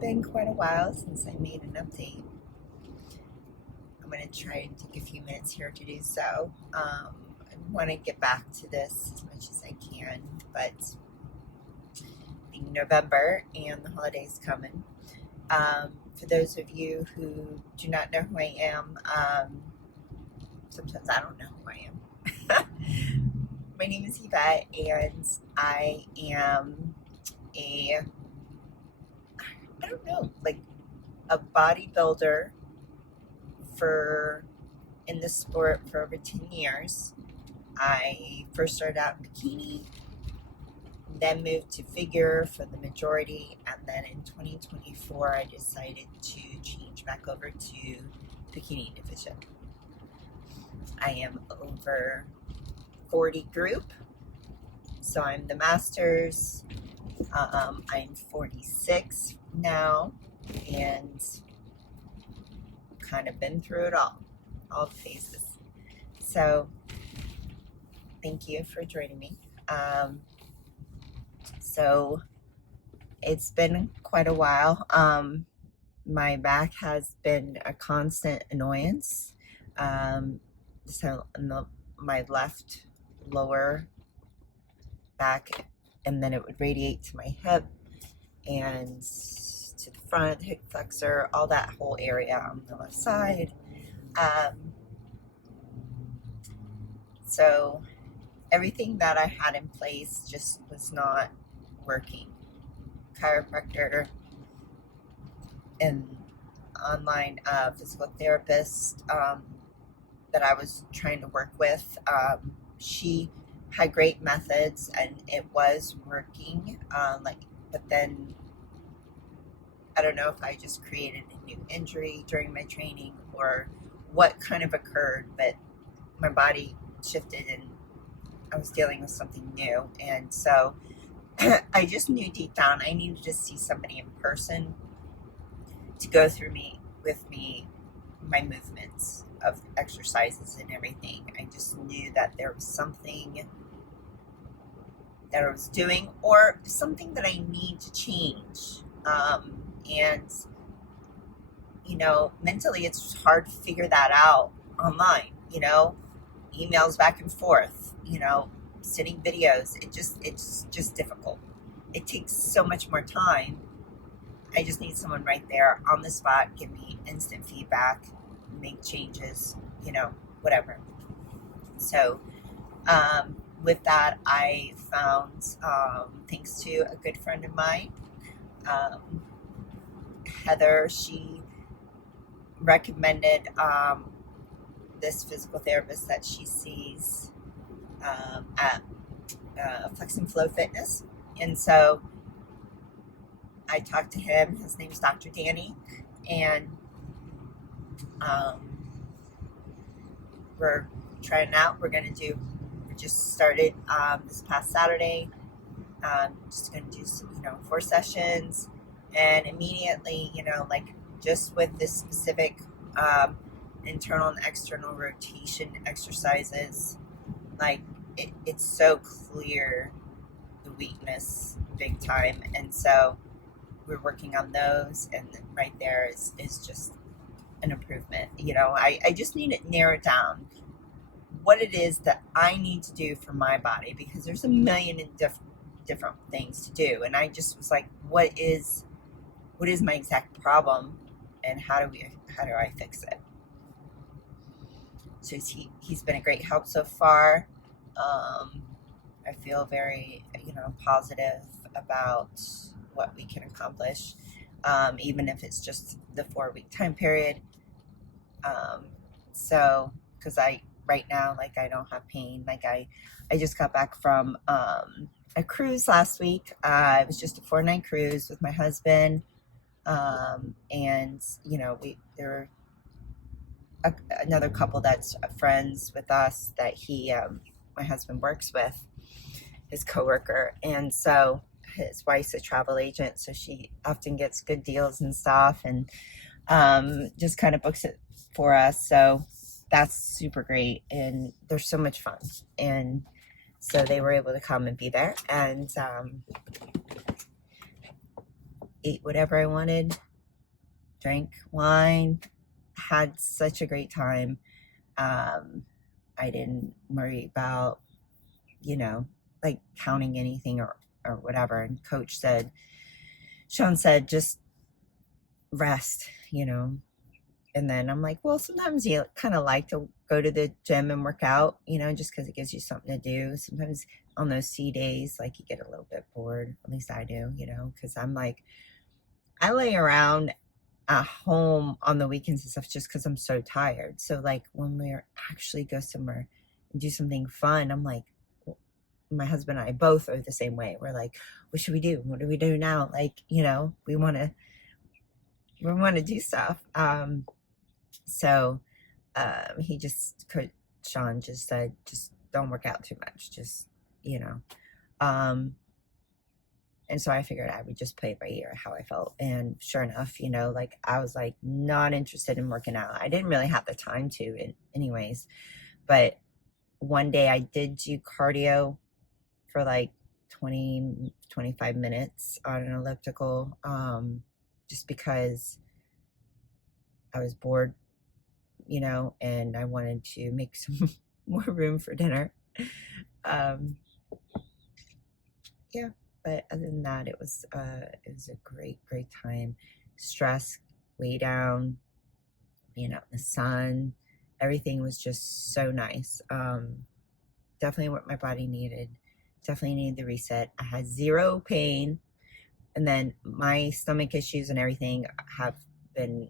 been quite a while since I made an update. I'm going to try and take a few minutes here to do so. I want to get back to this as much as I can, but being November and the holidays coming, for those of you who do not know who I am, sometimes I don't know who I am. My name is Yvette, and I am a bodybuilder in the sport for over 10 years. I first started out in bikini, then moved to figure for the majority, and then in 2024 I decided to change back over to bikini division. I am over 40 group, so I'm the masters. I'm 46 now, and kind of been through it all the phases. So thank you for joining me. So it's been quite a while. My back has been a constant annoyance. So my left lower back, and then it would radiate to my hip and to the front, hip flexor, all that whole area on the left side. So everything that I had in place just was not working. Chiropractor and online physical therapist that I was trying to work with, she had great methods and it was working, but then I don't know if I just created a new injury during my training or what kind of occurred, but my body shifted and I was dealing with something new. And so I just knew deep down I needed to see somebody in person to go through my movements of exercises and everything. I just knew that there was something that I was doing or something that I need to change. And, mentally it's hard to figure that out online, emails back and forth, sending videos. It's just difficult. It takes so much more time. I just need someone right there on the spot, give me instant feedback, make changes, whatever. So, with that, I found, thanks to a good friend of mine, Heather, she recommended this physical therapist that she sees at Flex and Flow Fitness. And so I talked to him. His name's Dr. Danny, and we're trying out. We just started this past Saturday. Just going to do 4 sessions, and immediately, just with this specific internal and external rotation exercises, it's so clear the weakness big time. And so we're working on those, and right there is just an improvement. I just need to narrow down what it is that I need to do for my body, because there's a million and different things to do. And I just was like, what is my exact problem, and how do I fix it? So he's been a great help so far. I feel very, positive about what we can accomplish, even if it's just the 4-week time period. So, because right now, I don't have pain. I just got back from a cruise last week. It was just a 4-night cruise with my husband, and there were another couple that's friends with us that my husband works with, his coworker, and so his wife's a travel agent, so she often gets good deals and stuff, and just kind of books it for us. So that's super great, and they're so much fun. And so they were able to come and be there, and ate whatever I wanted, drank wine, had such a great time. I didn't worry about, like counting anything or whatever. And Shawn said, just rest, And then I'm like, well, sometimes you kind of like to go to the gym and work out, just because it gives you something to do. Sometimes on those C days, like, you get a little bit bored. At least I do, because I'm like, I lay around at home on the weekends and stuff just because I'm so tired. So, like, when we actually go somewhere and do something fun, I'm like, my husband and I both are the same way. We're like, what should we do? What do we do now? Like, we want to do stuff. So Shawn just said, just don't work out too much. Just, and so I figured I would just play it by ear how I felt. And sure enough, like, I was like not interested in working out. I didn't really have the time to anyways. But one day I did do cardio for like 20, 25 minutes on an elliptical, just because I was bored, and I wanted to make some more room for dinner. Yeah, but other than that, it was a great time. Stress way down, being out in the sun, everything was just so nice. Definitely what my body needed. Definitely needed the reset. I had zero pain, and then my stomach issues and everything have been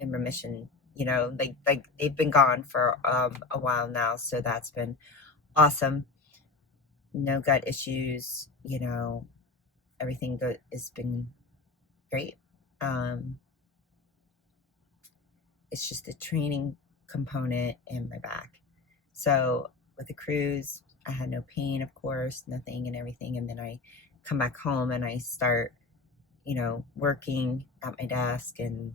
in remission. Like they've been gone for a while now, so that's been awesome. No gut issues, everything good has been great. It's just the training component in my back. So with the cruise, I had no pain, of course, nothing and everything. And then I come back home and I start, working at my desk, and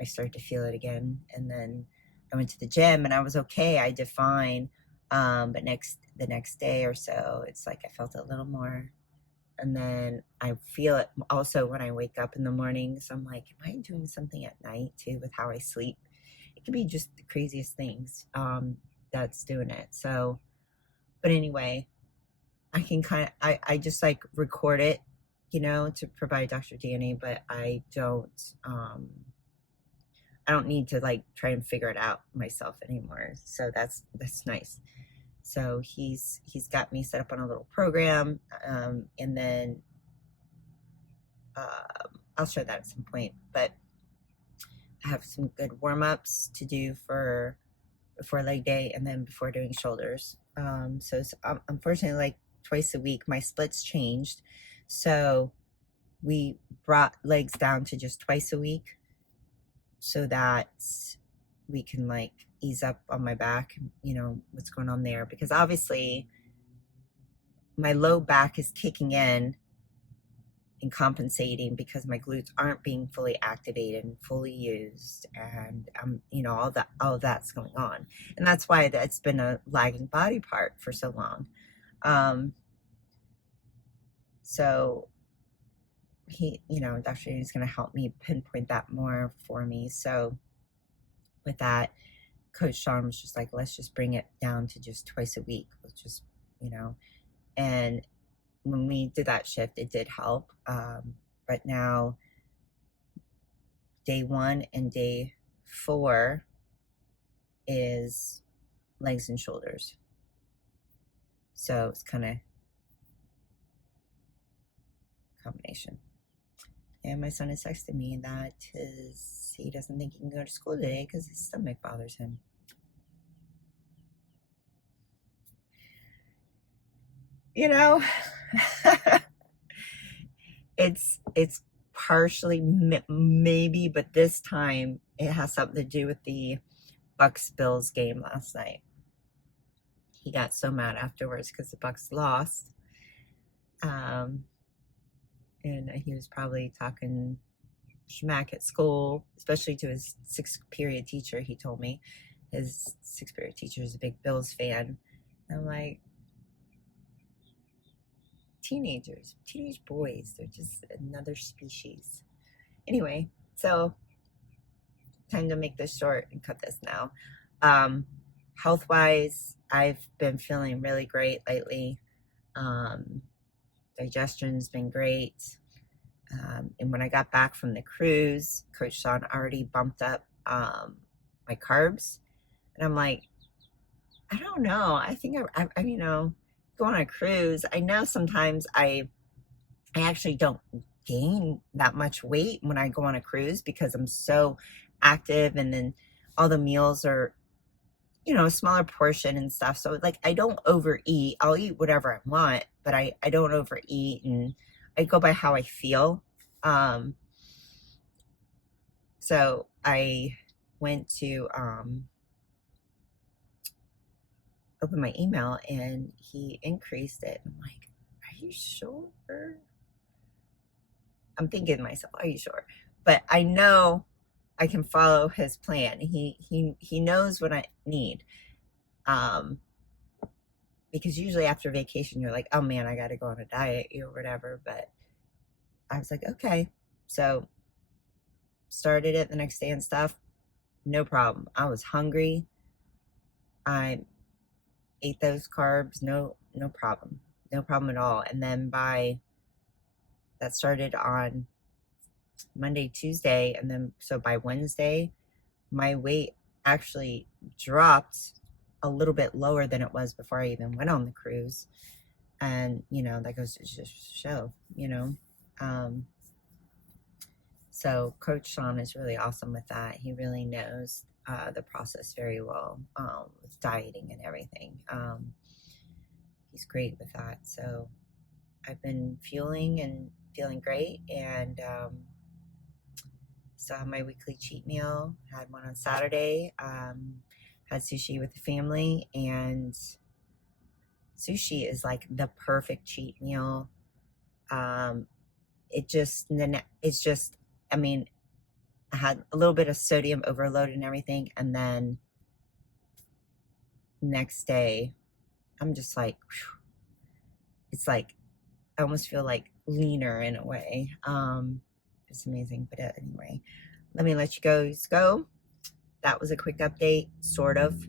I started to feel it again. And then I went to the gym and I was okay. I did fine. But the next day or so, it's like I felt a little more. And then I feel it also when I wake up in the morning. So I'm like, am I doing something at night too with how I sleep? It could be just the craziest things that's doing it. So, but anyway, I can I just like record it, to provide Dr. Danny, but I don't need to like try and figure it out myself anymore. So that's nice. So he's got me set up on a little program, and then I'll show that at some point. But I have some good warm-ups to do for before leg day and then before doing shoulders. So it's, unfortunately, like twice a week, my splits changed. So we brought legs down to just twice a week so that we can like ease up on my back, what's going on there. Because obviously my low back is kicking in and compensating because my glutes aren't being fully activated and fully used, and all that's going on, and that's why that's been a lagging body part for so long. So he, Dr. is going to help me pinpoint that more for me. So with that, Coach Shawn was just like, let's just bring it down to just twice a week. Let's just, and when we did that shift, it did help. But now day 1 and day 4 is legs and shoulders. So it's kind of combination. And my son is texting me that he doesn't think he can go to school today because his stomach bothers him. It's partially maybe, but this time it has something to do with the Bucks-Bills game last night. He got so mad afterwards because the Bucks lost. And he was probably talking schmack at school, especially to his 6th period teacher. He told me his 6th period teacher is a big Bills fan. I'm like, teenage boys. They're just another species. Anyway, so time to make this short and cut this now. Health wise, I've been feeling really great lately. Digestion's been great. And when I got back from the cruise, Coach Shawn already bumped up my carbs. And I'm like, I don't know. I think go on a cruise. I know sometimes I actually don't gain that much weight when I go on a cruise because I'm so active, and then all the meals are, a smaller portion and stuff. So like I don't overeat. I'll eat whatever I want, but I don't overeat, and I go by how I feel. So I went to open my email, and he increased it. I'm like, are you sure? I'm thinking to myself, are you sure? But I know I can follow his plan. He knows what I need. Because usually after vacation, you're like, oh man, I got to go on a diet or whatever. But I was like, okay. So started it the next day and stuff. No problem. I was hungry. I ate those carbs. No problem. No problem at all. And then that started on Monday, Tuesday. And then, so by Wednesday, my weight actually dropped a little bit lower than it was before I even went on the cruise. And, that goes to just show, so Coach Shawn is really awesome with that. He really knows the process very well, with dieting and everything. He's great with that. So I've been fueling and feeling great, and still have my weekly cheat meal. Had one on Saturday. Had sushi with the family, and sushi is like the perfect cheat meal. It's just, I mean, I had a little bit of sodium overload and everything, and then next day, I'm just like, whew, it's like I almost feel like leaner in a way. It's amazing. But anyway, let me let you guys go. That was a quick update, sort of,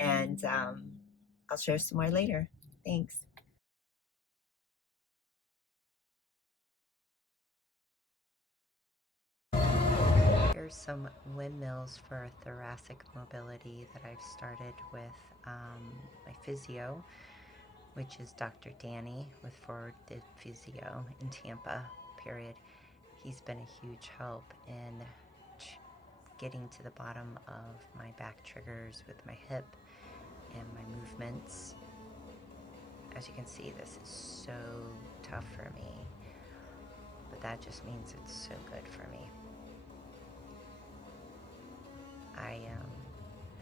and I'll share some more later. Thanks. Here's some windmills for thoracic mobility that I've started with my physio, which is Dr. Danny with Forward Did Physio in Tampa, period. He's been a huge help in getting to the bottom of my back triggers with my hip and my movements. As you can see, this is so tough for me, but that just means it's so good for me. I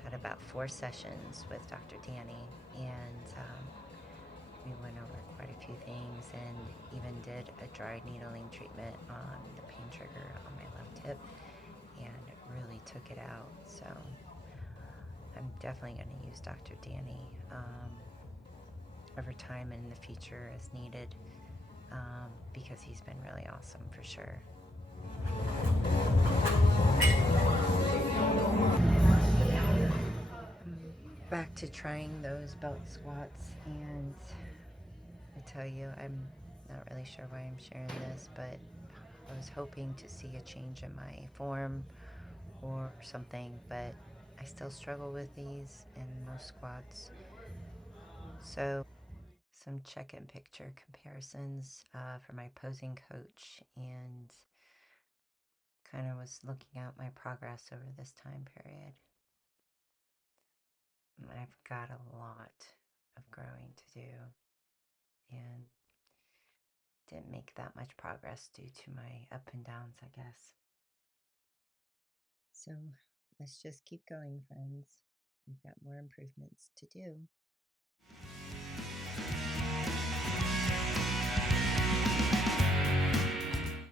had about 4 sessions with Dr. Danny, and we went over quite a few things, and even did a dry needling treatment on the pain trigger on my left hip, and really took it out. So I'm definitely going to use Dr. Danny over time and in the future as needed, because he's been really awesome for sure. Back to trying those belt squats, and I tell you, I'm not really sure why I'm sharing this, but I was hoping to see a change in my form or something, but I still struggle with these in most squats. So some check-in picture comparisons for my posing coach, and kind of was looking at my progress over this time period. I've got a lot of growing to do, and didn't make that much progress due to my up and downs, I guess. So let's just keep going, friends. We've got more improvements to do.